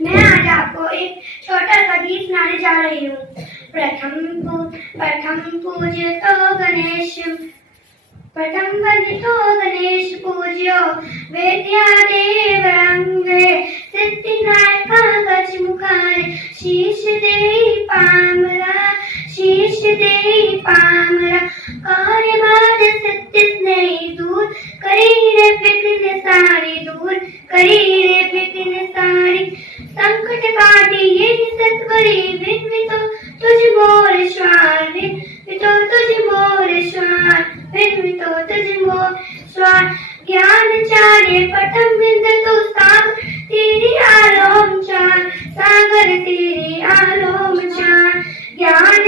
मैं आज आपको एक छोटा सा गीत सुनाने जा रही हूँ। प्रथम पूज्य वंदितो गणेश पूज्यो वेद्यादेव रंगे सिद्धिनायका गज मुखारे शीश देहि पामरा कार्य बाध सत्य स्नेही दूर करी रे विघ्न सारी संकट काटी ये सत्वरी विन्वितो तुझ मोर श्वान ज्ञान चार्य पठम बिंद तो सागर तेरी आलोम चार ज्ञान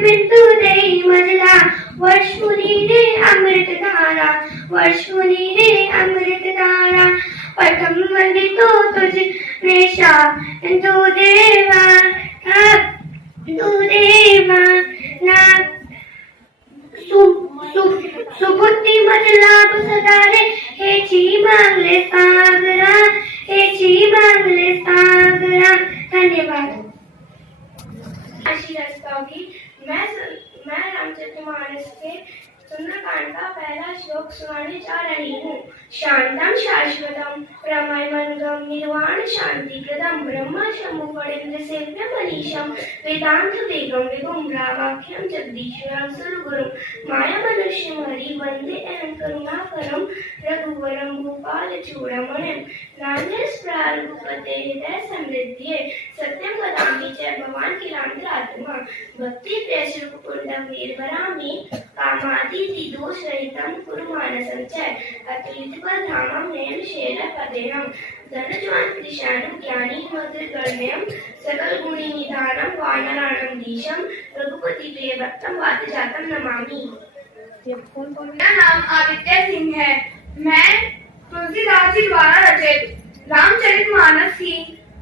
बिंदु देई मजला वर्ष मुनि रे अमृत धारा पठम वंदितो तुझ नेशा तू देवा ना सुबुद्धि मत लाभ सदा रे हे छी मांगले सागरा। धन्यवाद। मैं रामचरितमानस के सुंदरकांड का पहला श्लोक सुनाने जा रही हूँ। शांतम शाश्वतम प्रमयमनघम निर्वाण शांति प्रदम ब्रह्म शंभु फणेन्द्र सेव्यम मनीषम वेदांत वेगम विभुम रामाख्यम जगदीश्वरम सुरगुरुम माया मनुष्य हरि वंदे अहं करुणाकरम रघुवरम भूपाल चूड़ामणिम नान्यस्प्रारूपते हृदय समृद्धिये सत्यम वदामि च भवान किलांतरात्मा भक्ति प्रेषक कुंडम वीरवरामि कामादि दोष रहितम कुरु मानसं च अतुलितबल धामं नयन शैल पदेहम धनज्वान कृशानं ज्ञानी मधुरगण्यं सकल गुणी निधानं वानराणं धीशं रघुपति प्रिय भक्तं वातजातं नमामि। मेरा नाम आदित्य सिंह है। मैं तुलसीदास जी द्वारा रचित रामचरितमानस की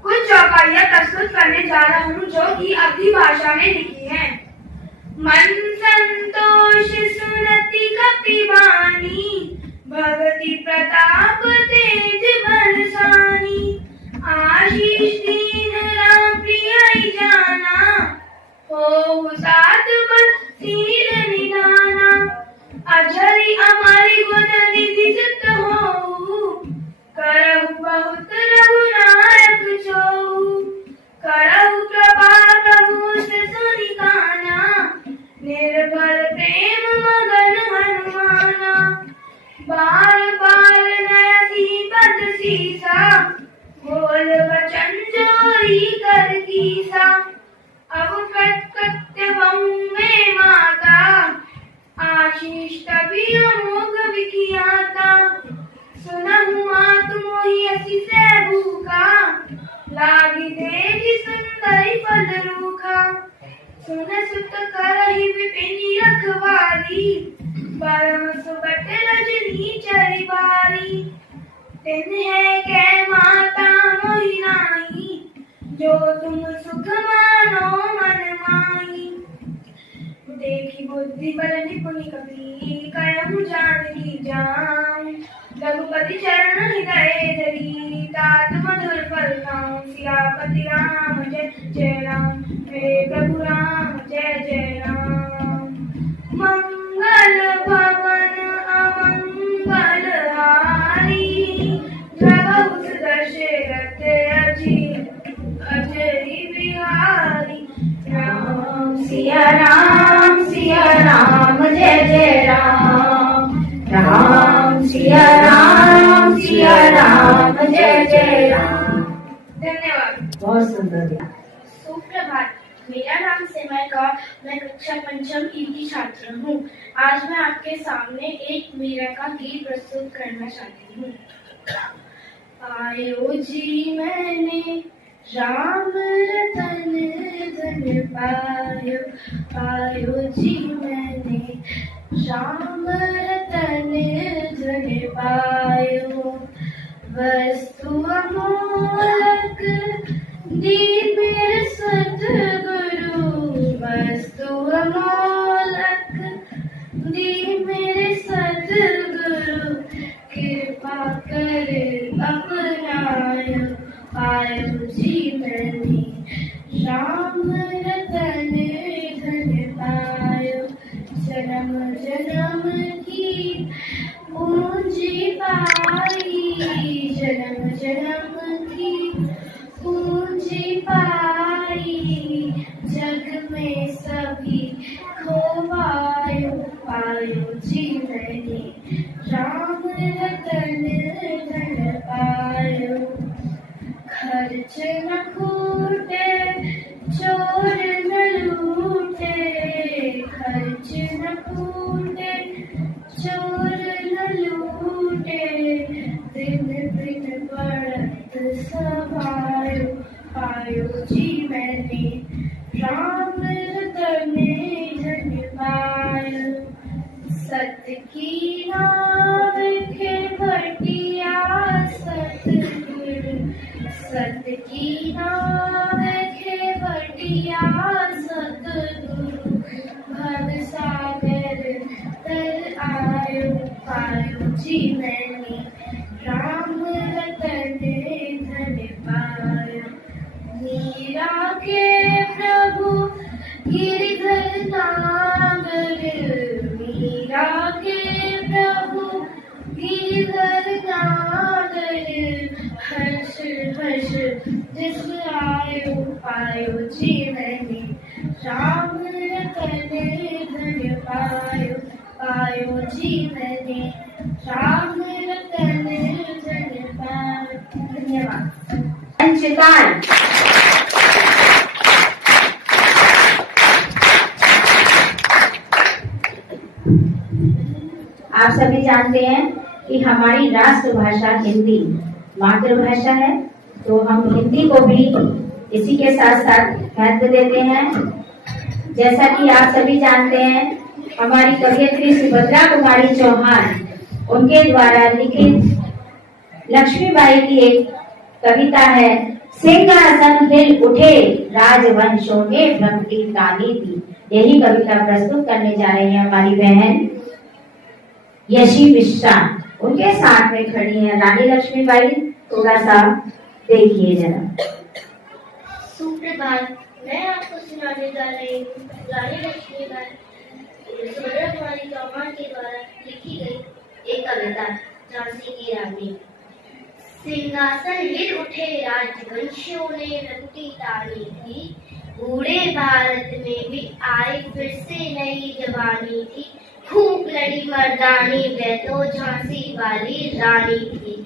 कुछ चौपाइयां प्रस्तुत करने जा रहा हूँ, जो कि अवधी भाषा में लिखी हैं। मन संतोष सुनति कपिवानी भगति प्रताप तेज बलसानी आशीष दीन राम प्रिय जाना हो सात बस सीर निदाना अजरी अमरि गुण निधि सुत हो करहु बहुत रघुनायक चोऊ करहु कृपा प्रभु से सुनिकाना निर्भर प्रेम मगन हनुमाना बार बार नयति पद सीसा बोल वचन जोरी कर कीसा अब प्रत्यवं में माता आशीष तभी अमोघ विख्याता सुनहु आत मोहि अति से भूखा लागी देवी सुंदरी पद रूखा सुन सुत करहि विपिन रखवारी परम सुबट रजनी चरि बारी तिन है कै माता मोहि नाई जो तुम सुख मानो मन माई देखी बुद्धि बल निपुण कपि करहु जानकी जान रघुपति चरण हृदय धरी तात मधुर फल खाऊं सियापति राम जय जय राम मेरे प्रभु राम जय जय राम। मंगल भवन अमंगल हारी प्रभु दशरथ अजय बिहारी राम सिया राम जय जय राम राम सिया राम जय जय राम। धन्यवाद। बहुत सुंदर। सुप्रभात। मेरा नाम सिमर कौर, मैं कक्षा पंचम की छात्र हूँ। आज मैं आपके सामने एक मीरा का गीत प्रस्तुत करना चाहती हूँ। आयो जी मैंने राम रतन धन पायो, आयो जी मैंने राम रतन धन पायो। वस्तु अमोलक दी मेरे सतगुरु, वस्तु अमोलक दी मेरे सतगुरु, कृपा कर अब पायो जीवन राम रतन धन पायो जन्म जन्म की पूंजी पाई जन्म जन्म की पूंजी पाई जग में सभी खो पायो जीवन राम रतन धन पायो खर्च न खूटे चोर न लूटे खर्च न खूटे चोर न लूटे दिन दिन बढ़त सवायो पायो जीवने राम रतन धन पायो सत्य की नाव के भटिया सतगुरु सत्य की नाव के भटिया सतगुरु भव सागर तर आयो पायो जीवने राम रतन धन पायो मीरा के प्रभु गिरधर नागर मीरा के प्रभु गिरधर नागर हर्ष हर्ष जिस आयो पायो जीवने राम रतन धन पायो जीवने राम रतन धन पायो। धन्यवाद। पंचकाल आप सभी जानते हैं कि हमारी राष्ट्रभाषा हिंदी मातृभाषा है, तो हम हिंदी को भी इसी के साथ साथ महत्व देते हैं। जैसा कि आप सभी जानते हैं, हमारी कवयित्री सुभद्रा कुमारी चौहान उनके द्वारा लिखित लक्ष्मीबाई की एक कविता है, सिंहासन हिल उठे राजवंशों ने भ्रम की तानी दी। यही कविता प्रस्तुत करने जा रही है हमारी बहन यशी मिश्रा। उनके साथ में खड़ी है रानी लक्ष्मीबाई। थोड़ा सा देखिए जरा। सुप्रभात, मैं आपको सुनाने जा रही हूँ रानी लक्ष्मीबाई सुभद्रा कुमारी चौहान के द्वारा लिखी गई एक कविता झांसी की रानी। सिंहासन हिल उठे राजवंशियों ने रंगती तानी थी, बूढ़े भारत में भी आई फिर से नई जवानी थी। खूब लड़ी मर्दानी वह तो झांसी वाली रानी थी।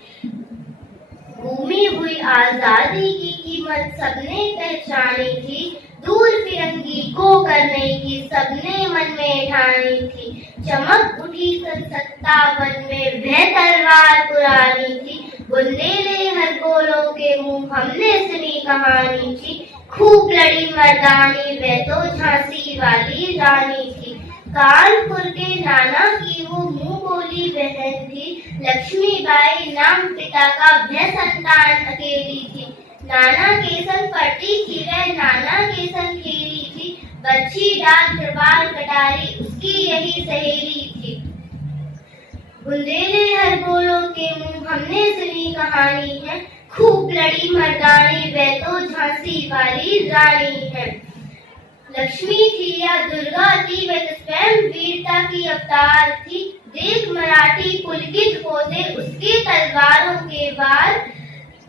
घूमी हुई आजादी की कीमत सबने पहचानी थी, दूर फिरंगी को करने की सबने मन में ठानी थी। चमक उठी सन 57 में वह तलवार पुरानी थी, बुंदेले हर गोलों के मुंह हमने सुनी कहानी थी। खूब लड़ी मर्दानी वह तो झांसी वाली रानी थी। कानपुर के नाना की वो मुंह बोली बहन थी, लक्ष्मीबाई नाम पिता का वह संतान अकेली थी। नाना के संग पढ़ती थी वह नाना के संग खेली थी, बच्ची डाल दरबार कटारी उसकी यही सहेली थी। बुंदेले हर गोलों के मुंह हमने सुनी कहानी है, खूब लड़ी मर्दानी वह तो झांसी वाली रानी है। लक्ष्मी थी या दुर्गा थी वह तो स्वयं वीरता की अवतार थी, देख मराठी पुलकित होते उसके तलवारों के वार।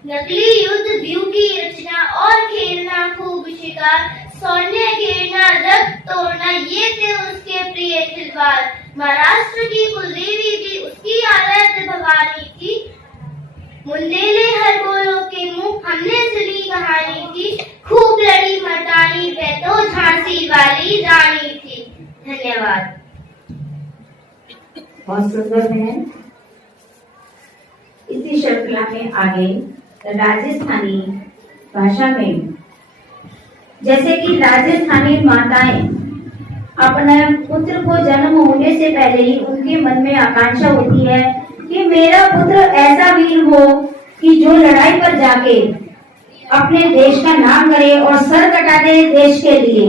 नकली युद्ध व्यू की रचना और खेलना खूब शिकार, सौर्य घेरना रक्त तोड़ना ये थे उसके प्रिय खिलवाड़। महाराष्ट्र की कुलदेवी भी उसकी आराध्य भवानी थी, मुंदेले हर गोलों के मुंह हमने सुनी कहानी थी। खूब लड़ी मर्दानी वह तो झांसी वाली रानी थी। धन्यवाद। बहुत सुंदर है। इसी श्रृंखला में आगे राजस्थानी भाषा में, जैसे कि राजस्थानी माताएं अपने पुत्र को जन्म होने से पहले ही उनके मन में आकांक्षा होती है कि मेरा पुत्र ऐसा वीर हो कि जो लड़ाई पर जाके अपने देश का नाम करे और सर कटा दे देश के लिए।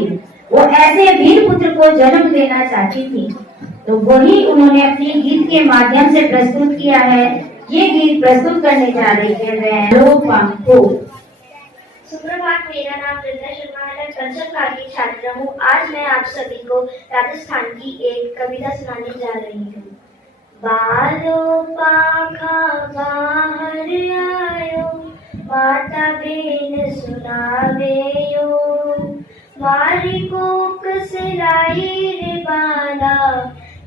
वो ऐसे वीर पुत्र को जन्म देना चाहती थी, तो वही उन्होंने अपनी गीत के माध्यम से प्रस्तुत किया है। ये गीत प्रस्तुत करने जा रही है लोग सुप्रभात, मेरा नाम वृंदा शर्मा है। मैं पंचम भाग की छात्रा हूँ। आज मैं आप सभी को राजस्थान की एक कविता सुनाने जा रही हूँ। बालो पाखा बाहर आयो, माता बेन सुनावेयो, मारी कोक सिलाई रे बाला,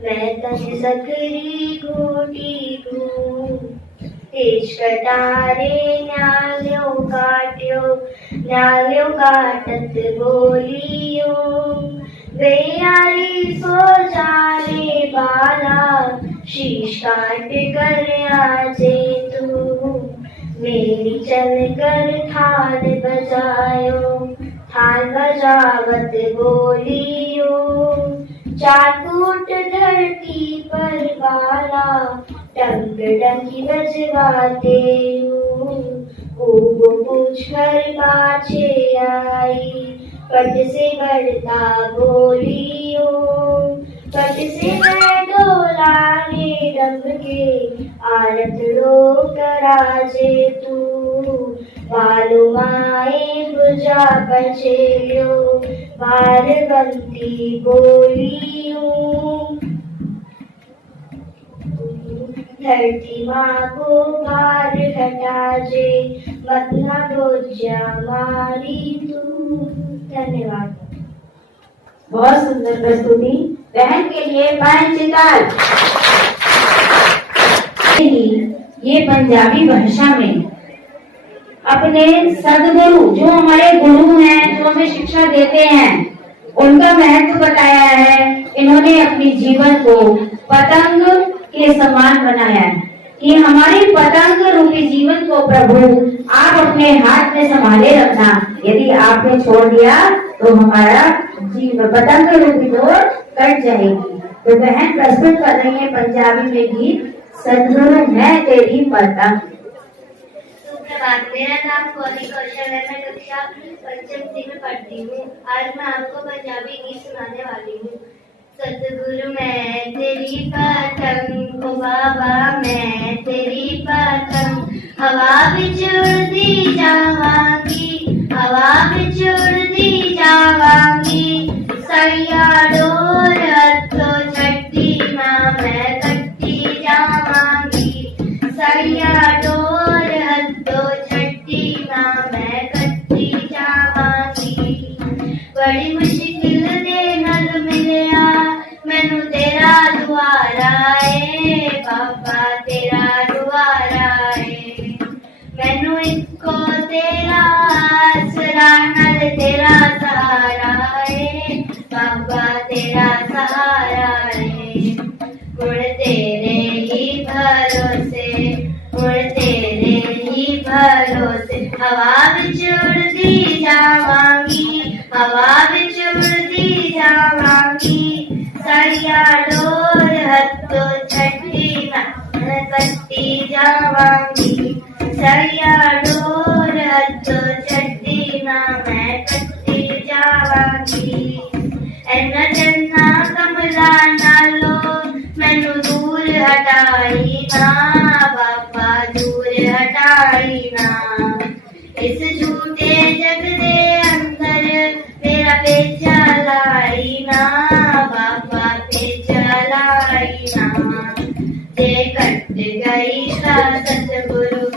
मैं तन सकरी घोटी घू। तेज कटारे न्याल्यो काटत बोलियो, बेयारी सो जारे बाला, शीश काट कर आजे तू। मेरी चल कर थाल बजावत बोलियो, चाकूट धरती पर बाला, टंग डंकी बजवाते ऊगो पूछ कर पाछे आई, पट से बढ़ता बोलियो, पट से मैं डोला रे डंग के, आरत रो कराजे तू। बालू माए बुझा पछेलियो, भारवंती बोलियो, धरती माँ को भार हटाजे, मत ना बोझा मारी तू। धन्यवाद। बहुत सुंदर प्रस्तुति। बहन के लिए पंचताल। ये पंजाबी भाषा में अपने सदगुरु, जो हमारे गुरु हैं, जो हमें शिक्षा देते हैं, उनका महत्व बताया है। इन्होंने अपने जीवन को पतंग के समान बनाया है कि हमारे पतंग रूपी जीवन को प्रभु आप अपने हाथ में संभाले रखना। यदि आपने छोड़ दिया तो हमारा जीवन पतंग रूपी डोर कट जाएगी। तो बहन प्रस्तुत कर रही है पंजाबी में गीत सदगुरु मैं तेरी पतंग। सुप्रभात, मेरा नाम गौरी कौशल है। मैं कक्षा पंचम सी में पढ़ती हूँ। आज मैं आपको पंजाबी गीत सुनाने वाली हूँ। सतगुरु मैं तेरी पतंग, ओ बाबा मैं तेरी पतंग, हवा विच उड़दी जावांगी, हवा विच उड़दी जावांगी, सैया डोर हथों छड्डी ना मैं कट्टी जावांगी, सैया डोर हथों छड्डी ना मैं कट्टी जावांगी। बड़ी मुश्किल दे नाल मिलिया मैनू तेरा दुआरा है, बाबा तेरा दुआरा है, मैनू इको तेरा आसरा नाल तेरा सहारा है, बाबा तेरा सहारा है। मुड़ तेरे ही भरोसे, मुड़ तेरे ही भरोसे, हवा विच उड़दी जावांगी, हवा विच उड़दी जावांगी, सैया डोर हथों छड्डी ना कट्टी जावांगी, सैया डोर हथों छड्डी ना मैं कट्टी जावांगी। ऐना चन्ना कमला नालो मैनू दूर हटाई ना, बाबा दूर हटाई ना, इस झूठे जग दे अंदर मेरा पेचा लाई ना, बाबा पेचा लाई ना। ये कट गई सा सतगुरु,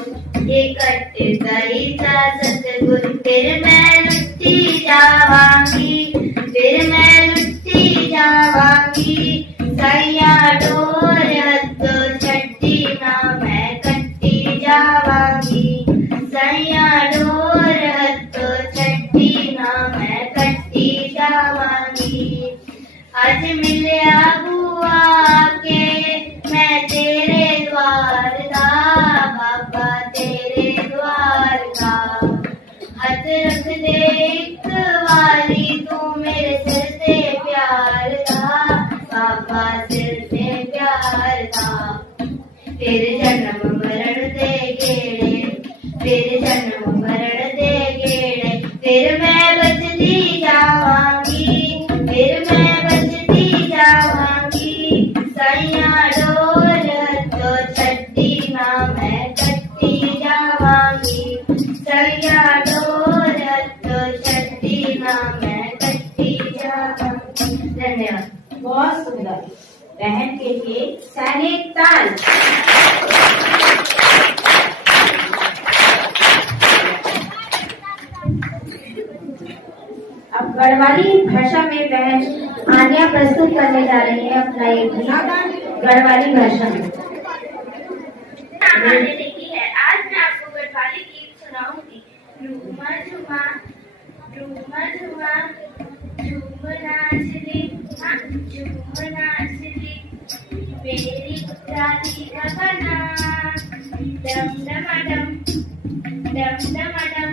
ये कट गई सा सतगुरु, फिर मैं लुटी जावांगी, फिर मैं लुटी जावांगी, सैया डोर हथों छड्डी ना मैं कट्टी जावांगी, सैया डोर हथों छड्डी ना मैं कट्टी जावांगी। आज मिलिया बुआ के मैं तेरे द्वार दा, बाबा तेरे द्वार का, हथ रख दे एक वारी तू मेरे सिर से प्यार दा, बाबा सिर से प्यार दा। फिर जन्म मरण दे गेड़े, फिर जन्म बहुत सुंदर। बहन के लिए सैनिक ताल। अब गढ़वाली भाषा में बहन आन्या प्रस्तुत करने जा रही है अपना एक गीत गढ़वाली भाषा में। मैंने लिखी है। आज मैं आपको गढ़वाली गीत सुनाऊंगी। झूमा झूमा झूमा झूमा झूम नाचली, हाँ झूम नाचली मेरी रानी का बना। डम डमाडम डम डमाडम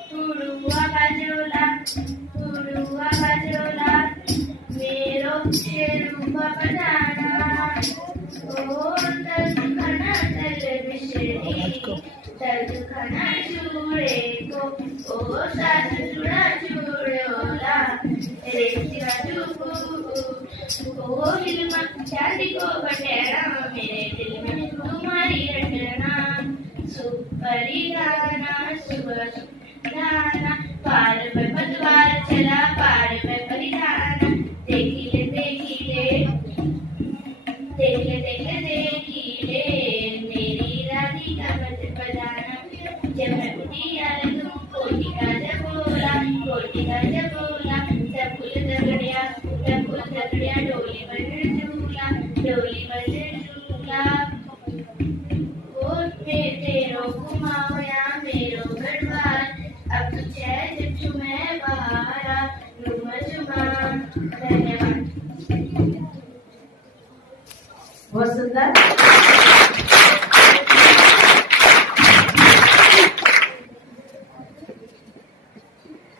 तुरुआ बाजोला मेरो शेरुआ बजाना। ओ तलखना तल मिश्री तलखना चूड़े को, ओ साथ चूड़ा चूड़ोला रे सिवा चूकू। ओ हिलमा चांदी को बटेरा मेरे दिल में तुम्हारी रटना। सुपरी गाना सुबह गाना पार में पतवार चला पार में परिधान। देखिए मेरी रानी का बजाना। जब मैं उठी यार तुम कोटी का जब बोला सब फूल दगड़िया डोली बन झूला वो तेरो घुमावया मेरो गढ़वाल। अब कुछ है जब तुम्हें बहारा झूमा झूमा। धन्यवाद। बहुत सुंदर।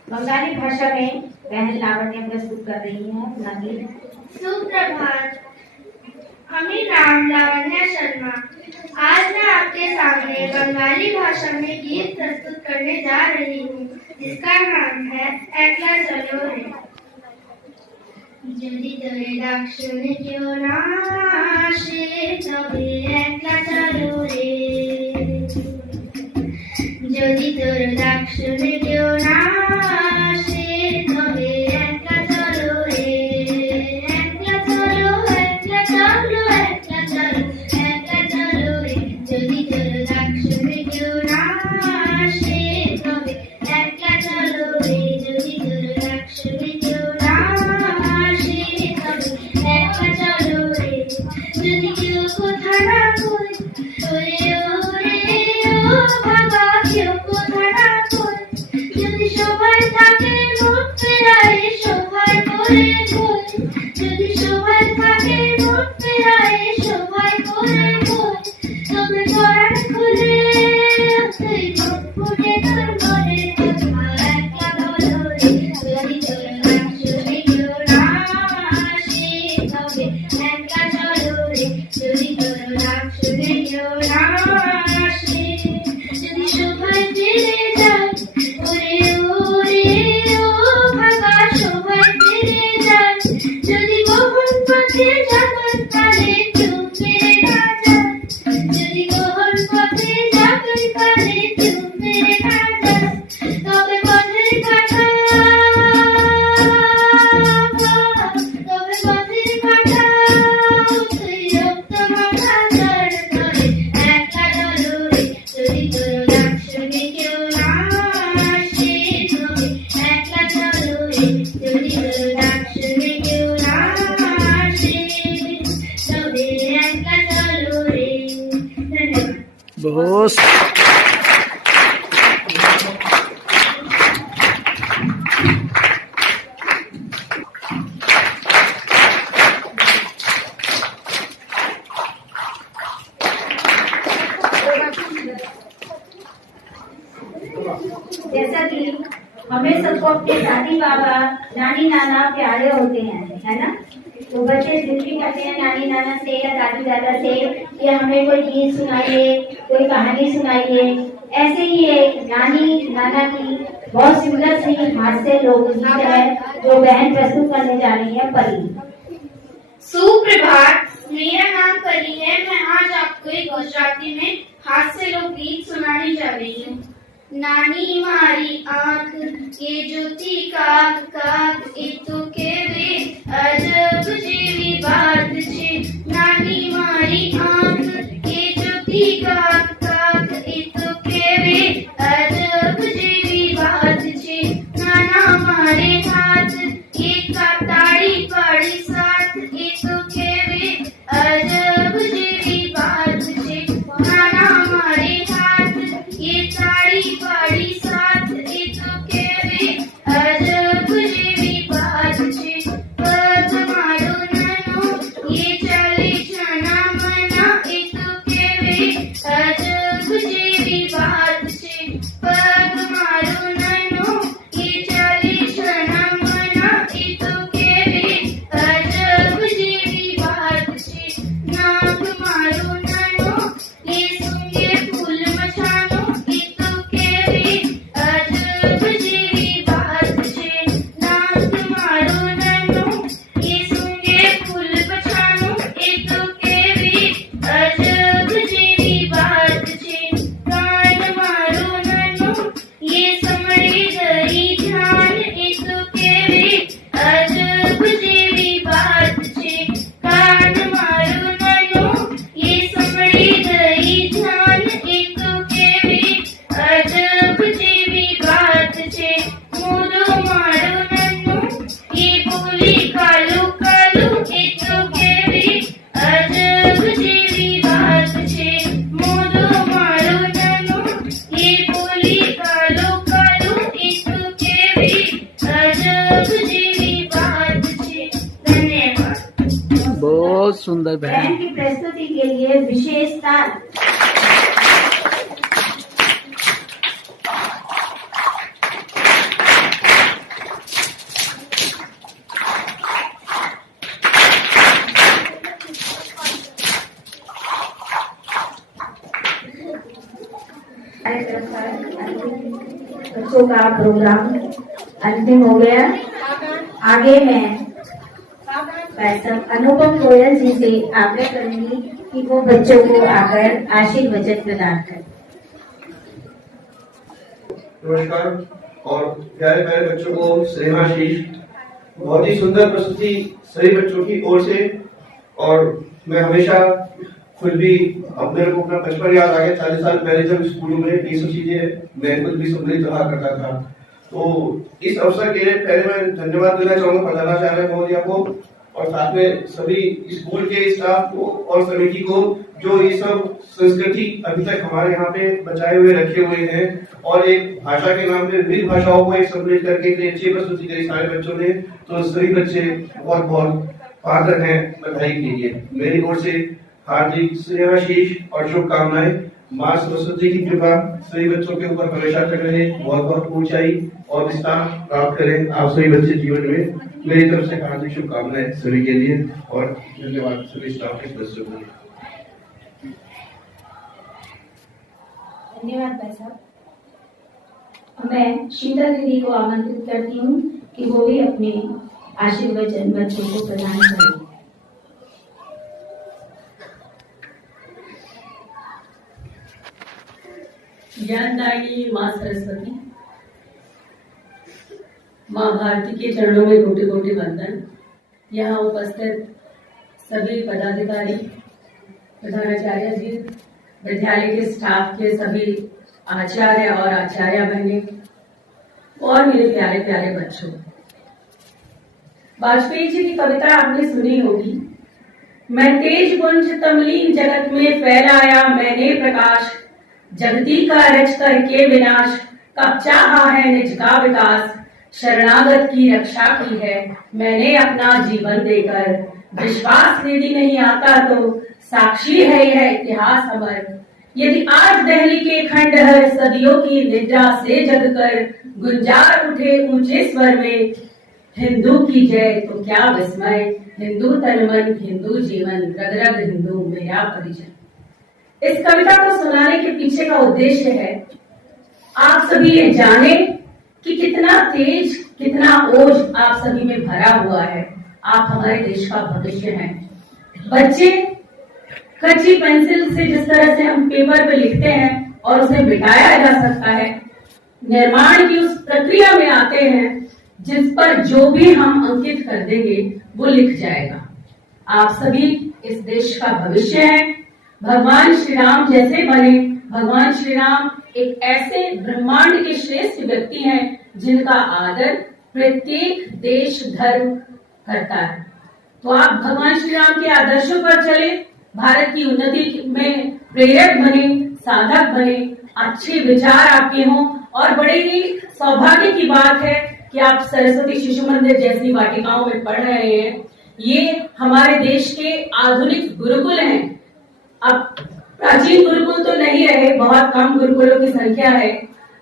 बंगाली भाषा में बहन लावण्य प्रस्तुत कर रही है अपना गीत। सुप्रभात। हमी नाम लावण्य शर्मा। आज मैं आपके सामने बंगाली भाषा में गीत प्रस्तुत करने जा रही हूँ जिसका नाम है एकला चलो रे। যদি তোরে ডাক শুনে কেউ না আসে তবে একলা চলো রে। যদি তোর ডাক শুনে কেউ না আসে তবে একলা চলো রে। একলা চলো একলা চলো একলা চলো একলা চলো রে। যদি তোর ডাক শুনে কেউ না আসে তবে একলা চলো রে। যদি তোর ডাক শুনে কেউ না যদি কেউ কথা না কই ওরে ওরে ও বাবা কেউ কথা না কই। যদি সবাই থাকে মুখ ফেরায় সবাই করে কই। যদি সবাই থাকে মুখ ফেরায় সবাই করে কই। তবে পরাণ খুলে তুই মুখ ফুটে তোর মনের কথা একলা বলো রে। যদি তোর নাম শুনে কেউ না আসে তবে একলা চলো রে। যদি তোর নাম শুনে কেউ না আসে যদি সবাই ফিরে যায় ওরে ওরে ও ভাগা সবাই ফিরে যায়। যদি গহন পথে যাবার কালে কেউ ফিরে না যায়। যদি গহন পথে যাবার কালে কেউ ফিরে না যায় তবে পথের কাঁটা তুই রক্ত মাখা তার তরে একলা চলো রে। যদি তোর ডাক শুনে কেউ না আসে তবে একলা চলো রে। যদি তোর ডাক শুনে কেউ না আসে তবে একলা চলো রে। ধন্যবাদ। बहुत जैसा कि हमें सबको अपने दादी बाबा नानी नाना प्यारे होते हैं, है ना। तो बच्चे जिद भी करते हैं नानी नाना से या दादी दादा से कि हमें कोई गीत सुनाइए, कोई कहानी सुनाइए। ऐसे ही एक नानी नाना की बहुत सुंदर सी हास्य लोकगीत है जो बहन प्रस्तुत करने जा रही है। परी। सुप्रभात। मेरा नाम परी है। मैं आज आपको एक गुजराती में हास्य लोकगीत सुनाने जा रही हूँ। नानी मारी आंख ये ज्योति काक काक इतु केवे अजब जेवी बात छे। नानी मारी आंख ये ज्योति काक काक इतु केवे अजब जेवी बात छे। नाना मारे हाथ ये ताड़ी पाड़ी साथ इतु केवे अजब जेवी बात छे। नाना मारे हाथ ये ताड़ी पाड़ी साथ इतु केवे अजब जेवी बात छे। पग मारो नानो ये चाले छाना मना इतु केवे अजब जेवी बात छे। पग मारो नानो ये चाले छाना मना इतु केवे अजब जेवी बात छे। नाक मारो नानो ये सूंघे फूल मछानो इतु केवे अजब जेवी बात छे। नाक मारो नानो ये सूंघे फूल मछानो इतु केवे अजब जेवी बात छे। कान मारो नानो ये समड़ी गई ध्यान इतु केवे अजब जेवी बात छे। कान मारो नानो ये समड़ी गई ध्यान इतु केवे अजब जेवी बात छे। मोरो मारो नानो ये बोली कालू कालू इतु केवे अजब जेवी बात छे। मोरो मारो नानो ये बोली कालू कालू इतु केवे अजब जेवी बात छे। धन्यवाद। बहुत सुंदर बहन। बहन की प्रस्तुति के लिए विशेष ताल। बच्चों का प्रोग्राम अंतिम हो गया। आगे मैं अनुपम गोयल जी से आग्रह करूंगी कि वो बच्चों को आकर आशीर्वचन प्रदान करें। नमस्कार और प्यारे प्यारे बच्चों को स्नेहाशीष। बहुत ही सुंदर प्रस्तुति सभी बच्चों की ओर से। और मैं हमेशा खुद भी अपने को अपना बचपन याद आ गया। 40 साल पहले जब स्कूलों में ये सब चीजें मैं खुद भी सुनने रहा करता था। तो इस अवसर के लिए पहले मैं धन्यवाद देना चाहूंगा प्रधानाचार्य महोदया को और साथ में सभी स्कूल के स्टाफ को और समिति को जो ये सब संस्कृति अभी तक हमारे यहाँ पे बचाए हुए रखे हुए हैं। और एक भाषा के नाम पे विविध भाषाओं को एक सम्मिलित करके इतनी अच्छी प्रस्तुति करी सारे बच्चों ने। तो सभी बच्चे बहुत बहुत पात्र हैं बधाई के लिए। मेरी ओर से हार्दिक स्नेहाशीष और शुभकामनाएं। माँ सरस्वती की कृपा सभी बच्चों के ऊपर हमेशा तक रहे। बहुत बहुत ऊंचाई और विस्तार प्राप्त करें आप सभी बच्चे जीवन में। मेरी तरफ से हार्दिक शुभकामनाएं सभी के लिए और धन्यवाद सभी स्टाफ के सदस्यों के लिए। धन्यवाद भाई साहब। मैं शीतल दीदी को आमंत्रित करती हूँ कि वो भी अपने आशीर्वचन बच्चों को प्रदान करें। ज्ञानदायिनी माँ सरस्वती, माँ भारती के चरणों में कोटि कोटि वंदन। यहाँ उपस्थित सभी पदाधिकारी, प्रधानाचार्य जी, विद्यालय के स्टाफ के सभी आचार्य और आचार्य बहने और मेरे प्यारे प्यारे बच्चों। वाजपेयी जी की कविता आपने सुनी होगी। मैं तेज गुंज तमलीन जगत में फैलाया मैंने प्रकाश, जगती का रच करके विनाश, कब चाहा है निज का विकास, शरणागत की रक्षा की है मैंने अपना जीवन देकर, विश्वास यदि नहीं आता तो साक्षी है यह इतिहास अमर। यदि आज दिल्ली के खंडहर सदियों की निद्रा से जगकर गुंजार उठे ऊंचे स्वर में, हिंदू की जय तो क्या विस्मय, हिंदू तन मन हिंदू जीवन, रग रग हिंदू मेरा परिचय। इस कविता को सुनाने के पीछे का उद्देश्य है आप सभी ये जाने कि कितना तेज, कितना ओज आप सभी में भरा हुआ है। आप हमारे देश का भविष्य हैं। बच्चे कच्ची पेंसिल से जिस तरह से हम पेपर पे लिखते हैं और उसे मिटाया जा सकता है, निर्माण की उस प्रक्रिया में आते हैं जिस पर जो भी हम अंकित कर देंगे वो लिख जाएगा। आप सभी इस देश का भविष्य हैं। भगवान श्री राम जैसे बने। भगवान श्री राम एक ऐसे ब्रह्मांड के श्रेष्ठ व्यक्ति हैं जिनका आदर प्रत्येक देश धर्म करता है। तो आप भगवान श्री राम के आदर्शों पर चले, भारत की उन्नति में प्रेरक बने, साधक बने, अच्छे विचार आपके हों। और बड़े ही सौभाग्य की बात है कि आप सरस्वती शिशु मंदिर जैसी वाटिकाओं में पढ़ रहे हैं। ये हमारे देश के आधुनिक गुरुकुल हैं। अब प्राचीन गुरुकुल तो नहीं रहे, बहुत कम गुरुकुलों की संख्या है।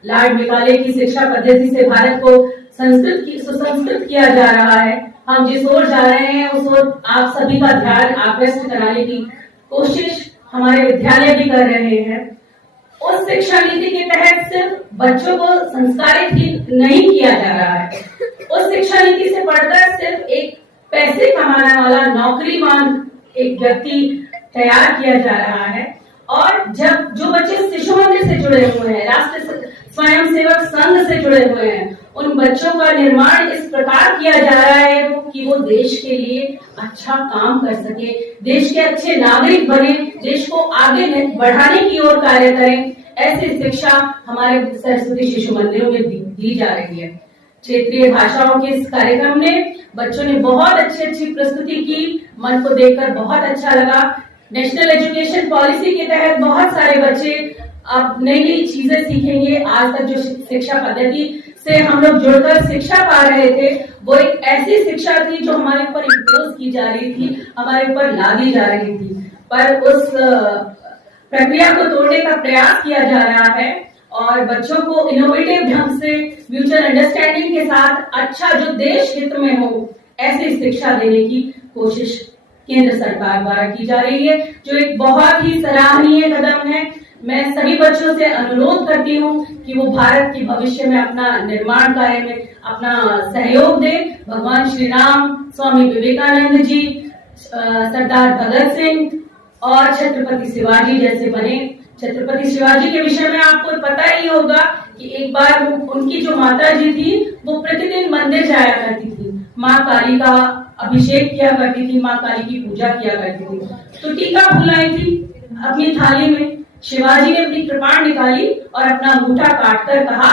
लॉर्ड मेकाले की शिक्षा पद्धति से भारत को सुसंस्कृत किया जा रहा है। हम जिस ओर जा रहे हैं उस ओर आप सभी का ध्यान आकृष्ट कराने की कोशिश हमारे विद्यालय भी कर रहे हैं। उस शिक्षा नीति के तहत सिर्फ बच्चों को संस्कारित ही नहीं किया जा रहा है। उस शिक्षा नीति से पढ़कर सिर्फ एक पैसे कमाने वाला नौकरीमान एक व्यक्ति तैयार किया जा रहा है। और जब जो बच्चे शिशु मंदिर से जुड़े हुए हैं, राष्ट्रीय स्वयंसेवक संघ से जुड़े हुए हैं, उन बच्चों का निर्माण इस प्रकार किया जा रहा है कि वो देश के लिए अच्छा काम कर सके, देश के अच्छे नागरिक बने, देश को आगे बढ़ाने की ओर कार्य करें। ऐसी शिक्षा हमारे सरस्वती शिशु मंदिरों में दी जा रही है। क्षेत्रीय भाषाओं के इस कार्यक्रम में बच्चों ने बहुत अच्छी प्रस्तुति की। मन को देखकर बहुत अच्छा लगा। नेशनल एजुकेशन पॉलिसी के तहत बहुत सारे बच्चे अब नई चीजें सीखेंगे। आज तक जो शिक्षा पद्धति से हम लोग जुड़कर शिक्षा पा रहे थे वो एक ऐसी शिक्षा थी जो हमारे ऊपर इम्पोज की जा रही थी, हमारे ऊपर लादी जा रही थी। पर उस प्रक्रिया को तोड़ने का प्रयास किया जा रहा है और बच्चों को इनोवेटिव ढंग से म्यूचुअल अंडरस्टैंडिंग के साथ अच्छा जो देश हित में हो ऐसी शिक्षा देने की कोशिश केंद्र सरकार द्वारा की जा रही है, जो एक बहुत ही सराहनीय कदम है। मैं सभी बच्चों से अनुरोध करती हूँ कि वो भारत के भविष्य में अपना निर्माण कार्य में अपना सहयोग दें। भगवान श्री राम, स्वामी विवेकानंद जी, सरदार भगत सिंह और छत्रपति शिवाजी जैसे बने। छत्रपति शिवाजी के विषय में आपको पता ही होगा कि एक बार उनकी जो माता जी थी वो प्रतिदिन मंदिर जाया करती थी, माँ काली का अभिषेक किया करती थी, माँ काली की पूजा किया करती थी। तो टीका बुलाई थी अपनी थाली में। शिवाजी ने अपनी कृपाण निकाली और अपना अंगूठा काटकर कहा,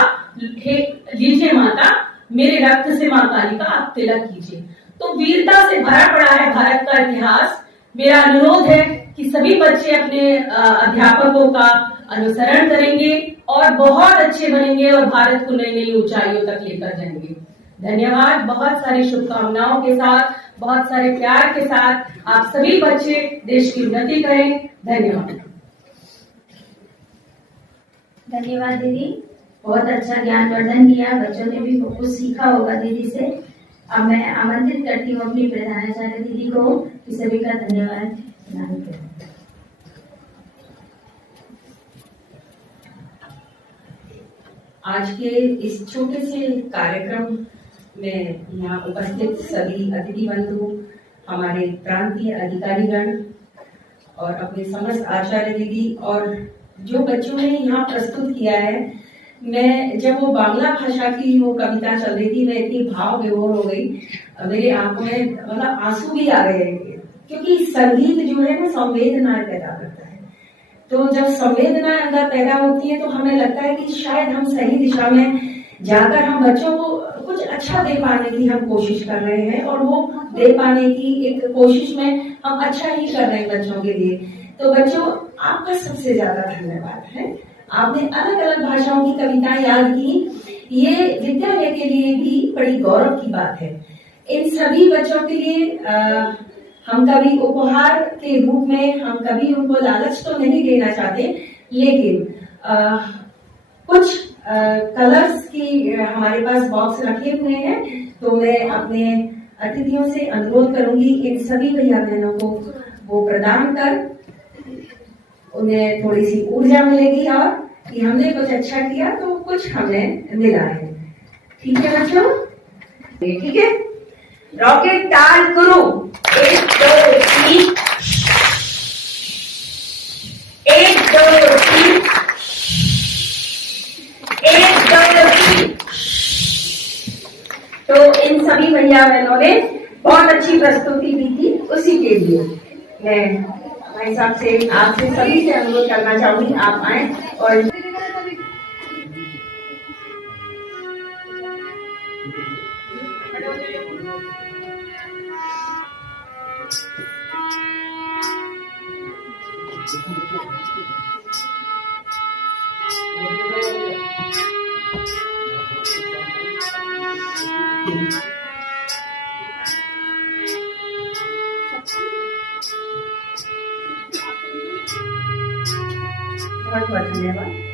लीजिए माता, मेरे रक्त से माँ काली का आप तिलक कीजिए। तो वीरता से भरा पड़ा है भारत का इतिहास। मेरा अनुरोध है कि सभी बच्चे अपने अध्यापकों का अनुसरण करेंगे और बहुत अच्छे बनेंगे और भारत को नई नई ऊंचाइयों तक लेकर जाएंगे। धन्यवाद। बहुत सारी शुभकामनाओं के साथ, बहुत सारे प्यार के साथ आप सभी बच्चे देश की उन्नति करें। धन्यवाद। धन्यवाद दीदी, बहुत अच्छा ज्ञानवर्धन किया। बच्चों ने भी कुछ सीखा होगा दीदी से। अब मैं आमंत्रित करती हूँ अपनी प्रधानाचार्य दीदी को कि सभी का धन्यवाद। आज के इस छोटे से कार्यक्रम में यहाँ उपस्थित सभी अतिथि बंधु, हमारे प्रांतीय अधिकारीगण और अपने समस्त आचार्य दीदी और जो बच्चों ने यहाँ प्रस्तुत किया है, मैं जब वो बांग्ला भाषा की वो कविता चल रही थी मैं इतनी भाव विभोर हो गई, मेरे आंखों में मतलब आंसू भी आ गए, क्योंकि संगीत जो है वो संवेदनाएं पैदा करता है। तो जब संवेदनाएं अंदर पैदा होती है तो हमें लगता है कि शायद हम सही दिशा में जाकर हम बच्चों को कुछ अच्छा दे पाने की हम कोशिश कर रहे हैं और वो दे पाने की एक कोशिश में हम अच्छा ही कर रहे हैं बच्चों के लिए। तो बच्चों, आपका सबसे ज्यादा धन्यवाद है। आपने अलग अलग भाषाओं की कविताएं याद की, ये विद्यालय के लिए भी बड़ी गौरव की बात है। इन सभी बच्चों के लिए हम कभी उपहार के रूप में हम कभी उनको लालच तो नहीं देना चाहते, लेकिन कुछ कलर्स की हमारे पास बॉक्स रखे हुए हैं, तो मैं अपने अतिथियों से अनुरोध करूंगी इन सभी भैया बहनों को वो प्रदान कर उन्हें थोड़ी सी ऊर्जा मिलेगी और कि हमने कुछ अच्छा किया तो कुछ हमें मिला है। ठीक है बच्चों? ठीक है, रॉकेट टाल करो। 1 2 3, 1 2 3, 1 2 सभी भैया बहनों ने बहुत अच्छी प्रस्तुति दी थी, उसी के लिए मैं भाई साहब से, आपसे सभी से अनुरोध करना चाहूंगी, आप आए और बहुत बहुत धन्यवाद।